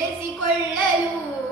Es igual de.